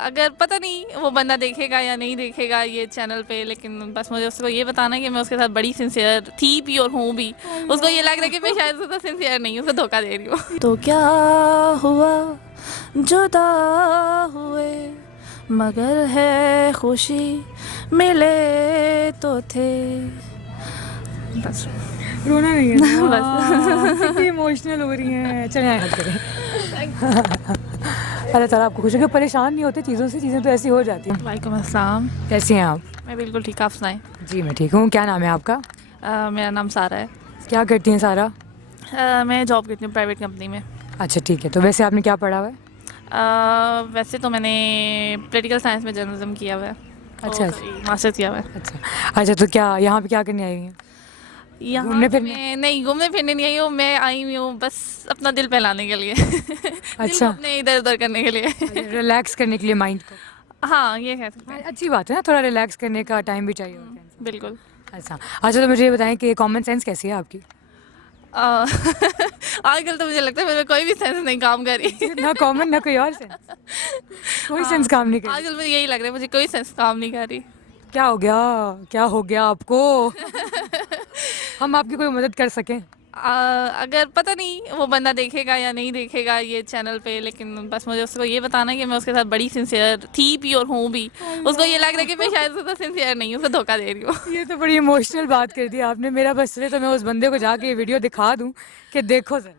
अगर पता नहीं वो बंदा देखेगा या नहीं देखेगा ये चैनल पे, लेकिन बस मुझे उसको ये बताना है कि मैं उसके साथ बड़ी सिंसियर थी भी और हूँ भी। उसको ये लग रहा है कि मैं शायद उसको सिंसियर नहीं हूँ, उसको धोखा दे रही हूँ। तो क्या हुआ जुदा हुए, मगर है खुशी मिले तो थे। बस रोना नहीं है ना? बस कितनी इमोशनल हो रही हैं। चलें आए हट करें। अल्लाह ताला आपको खुश होकर परेशान नहीं होते चीज़ों से, चीज़ें तो ऐसी हो जाती हैं। वालेकुम अस्सलाम। कैसी हैं आप? मैं बिल्कुल ठीक, आप सुनाएं। जी मैं ठीक हूँ। क्या नाम है आपका? मेरा नाम सारा है। क्या करती हैं सारा? मैं जॉब करती हूँ प्राइवेट कंपनी में। अच्छा ठीक है। तो वैसे आपने क्या पढ़ा हुआ है? वैसे तो मैंने पॉलिटिकल साइंस में जर्नलिज्म किया हुआ है। अच्छा, मास्टर किया हुआ है। अच्छा तो क्या यहाँ पे क्या करने आई हुई हैं? यहाँ घूमने पे फिरने? मैं नहीं घूमने फिरने नहीं आई हूँ, मैं आई हुई हूँ बस अपना दिल बहलाने के लिए। दिल को अच्छा, अपने इधर उधर करने के लिए। रिलैक्स करने के लिए माइंड को। हाँ, ये कह सकते हाँ, हैं। अच्छी बात है ना, थोड़ा रिलैक्स करने का टाइम भी चाहिए होता है इंसान। बिल्कुल। अच्छा तो मुझे ये बताएं कि कॉमन सेंस कैसी है आपकी? अ, आजकल तो मुझे लगता है मेरे कोई भी सेंस नहीं काम कर रही। ना कॉमन ना कोई और सेंस, कोई सेंस काम नहीं कर रही। आजकल मुझे यही लग रहा है, मुझे कोई सेंस काम नहीं कर रही। क्या हो गया? क्या हो गया आपको? हम आपकी कोई मदद कर सकें? अगर पता नहीं वो बंदा देखेगा या नहीं देखेगा ये चैनल पे, लेकिन बस मुझे उसको ये बताना है कि मैं उसके साथ बड़ी सिंसियर थी भी और हूँ भी। उसको ये लग रहा है कि मैं शायद उसको सिंसियर नहीं हूँ, उसको धोखा दे रही हूँ। ये तो बड़ी इमोशनल बात कर दी आपने। मेरा बस चले तो मैं उस बंदे को जाके ये वीडियो दिखा दूं कि देखो जरा।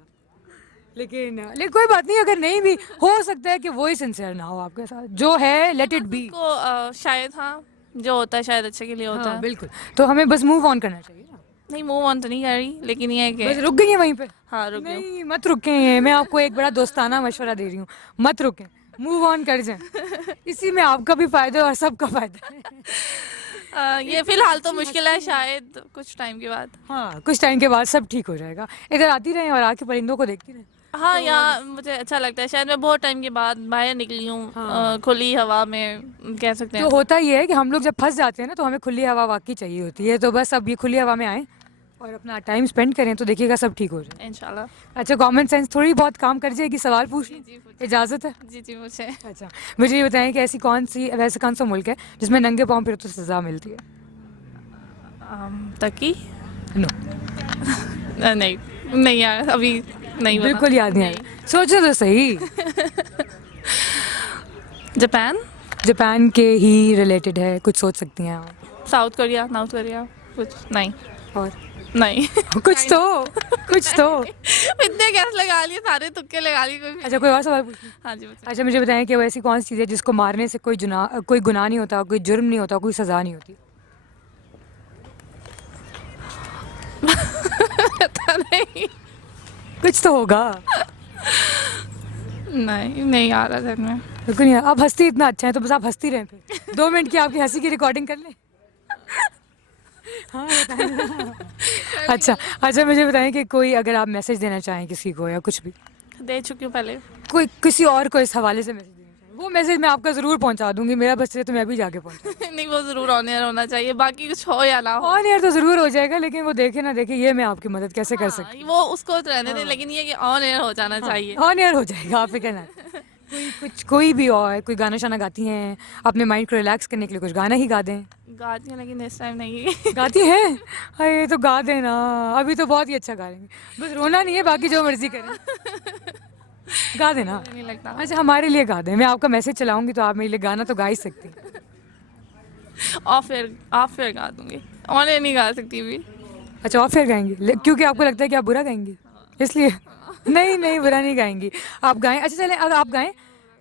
लेकिन कोई बात नहीं, अगर नहीं भी हो सकता है कि वो ही सिंसियर ना हो आपके साथ, जो है लेट इट बी। उसको शायद, हाँ, जो होता है शायद अच्छे के लिए होता हाँ है। बिल्कुल। तो हमें बस मूव ऑन करना चाहिए ना। नहीं, मूव ऑन तो नहीं कर रही, लेकिन ये है बस कि रुक गई है वहीं पे? हाँ, रुक जाओ। नहीं मत रुकें, मैं आपको एक बड़ा दोस्ताना मशवरा दे रही हूँ, मत रुकें, मूव ऑन कर जाएं। इसी में आपका भी फायदा है और सबका फायदा है। ये फिलहाल तो मुश्किल है, शायद कुछ टाइम के बाद। हाँ कुछ टाइम के बाद सब ठीक हो जाएगा। इधर आती रहें और आके परिंदों को देखती रहें। हाँ, यहाँ मुझे अच्छा लगता है, शायद मैं बहुत टाइम के बाद बाहर निकली हूँ। हाँ। खुली हवा में कह सकते तो हैं। होता ये है कि हम लोग जब फंस जाते हैं ना तो हमें खुली हवा वाकई चाहिए होती है। तो बस अब ये खुली हवा में आएँ और अपना टाइम स्पेंड करें तो देखिएगा सब ठीक हो जाए। इंशाल्लाह। अच्छा कॉमन सेंस थोड़ी बहुत काम कर जाएगी। सवाल पूछ जी लूं? जी, पूछे। इजाज़त है? जी जी, मुझे अच्छा मुझे ये बताएं कि वैसे कौन सा मुल्क है जिसमें नंगे पाँव फिरो तो सज़ा मिलती है? तकी। नो नहीं, नहीं यार, अभी नहीं बता। बिल्कुल याद नहीं आया। सोचो तो सही। जापान। जापान के ही रिलेटेड है, कुछ सोच सकती हैं आप। साउथ कोरिया, नॉर्थ कोरिया, कुछ नहीं। और नहीं। कुछ तो, कुछ तो। इतने गैस लगा लिए, सारे तुक्के लगा लिए कोई। अच्छा कोई और सवाल पूछिए। हाँ जी, पूछे। अच्छा मुझे बताएं कि वो ऐसी कौन सी चीज़ है जिसको मारने से कोई गुनाह नहीं होता, कोई जुर्म नहीं होता, कोई सज़ा नहीं होती? पता नहीं। कुछ तो होगा। नहीं, नहीं आ रहा ध्यान में। बिल्कुल नहीं। आप हंसती इतना अच्छा है तो बस आप हंसती रहें, फिर 2 मिनट की आपकी हंसी की रिकॉर्डिंग कर लें। हाँ बताएं। अच्छा मुझे बताएं कि कोई अगर आप मैसेज देना चाहें किसी को या कुछ भी, दे चुकी हूँ पहले। कोई किसी और को इस हवाले से मैसेज देना चाहें, वो मैसेज मैं आपका ज़रूर पहुंचा दूंगी। मेरा बस चले तो मैं भी जाके पहुंचा। नहीं, वो जरूर ऑन एयर होना चाहिए, बाकी कुछ हो या ना हो। ऑन एयर तो ज़रूर हो जाएगा, लेकिन वो देखे ना देखे ये मैं आपकी मदद कैसे कर सकती हाँ, वो उसको तो रहने दे, लेकिन ये कि ऑन एयर हो जाना चाहिए। हूँ। ऑन एयर हो जाएगा, आप फिक्र ना। कोई भी और कोई गाना शाना गाती हैं अपने माइंड को रिलैक्स करने के लिए, कुछ गाना ही गा दें। गाती हूँ लेकिन इस टाइम नहीं। गाती हैं? अरे तो गा देना, अभी तो बहुत ही अच्छा गा लेंगे। बस रोना नहीं है, बाकी जो मर्जी करें। गा देना। नहीं लगता। अच्छा हमारे लिए गा दें, मैं आपका मैसेज चलाऊंगी तो आप मेरे लिए गाना तो गा ही सकती हैं। ऑफ एयर गा दूंगी, ऑन एयर नहीं गा सकती अभी। अच्छा और फिर गाएंगी? क्योंकि आपको लगता है कि आप बुरा गाएंगी इसलिए? नहीं नहीं बुरा नहीं गाएंगी, आप गाएं। अच्छा चलें, अगर आप गाएं,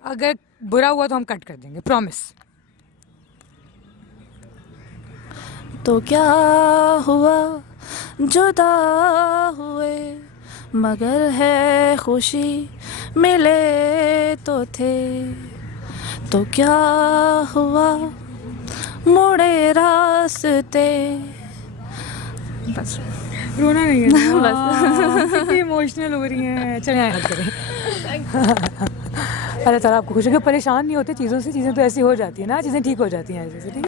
अगर बुरा हुआ तो हम कट कर देंगे, प्रॉमिस। तो क्या हुआ जुदा हुए, मगर है खुशी मिले तो थे। तो क्या हुआ मुड़े रास्ते। बस रोना नहीं है ना? बस कितनी इमोशनल हो रही हैं। चलें आए हट करें। अल्लाह ताला आपको खुश होकर परेशान नहीं होते चीज़ों से, चीज़ें तो ऐसी हो जाती है ना, चीज़ें ठीक हो जाती हैं ऐसे से। ठीक है।